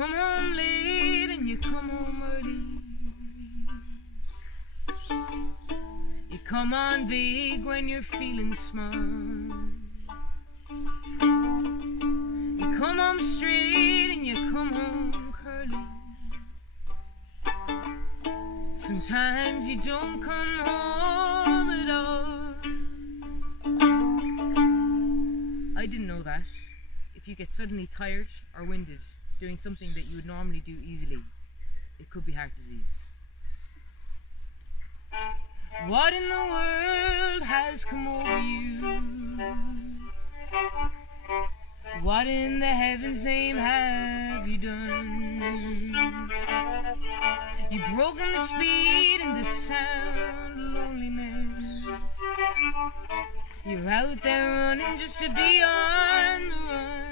come home late and you come home early. You come on big when you're feeling small. You come home straight and you come home curly. Sometimes you don't come home at all. I didn't know that. If you get suddenly tired or winded doing something that you would normally do easily, it could be heart disease. What in the world has come over you? What in the heaven's name have you done? You've broken the speed and the sound of loneliness. You're out there running just to be on the run.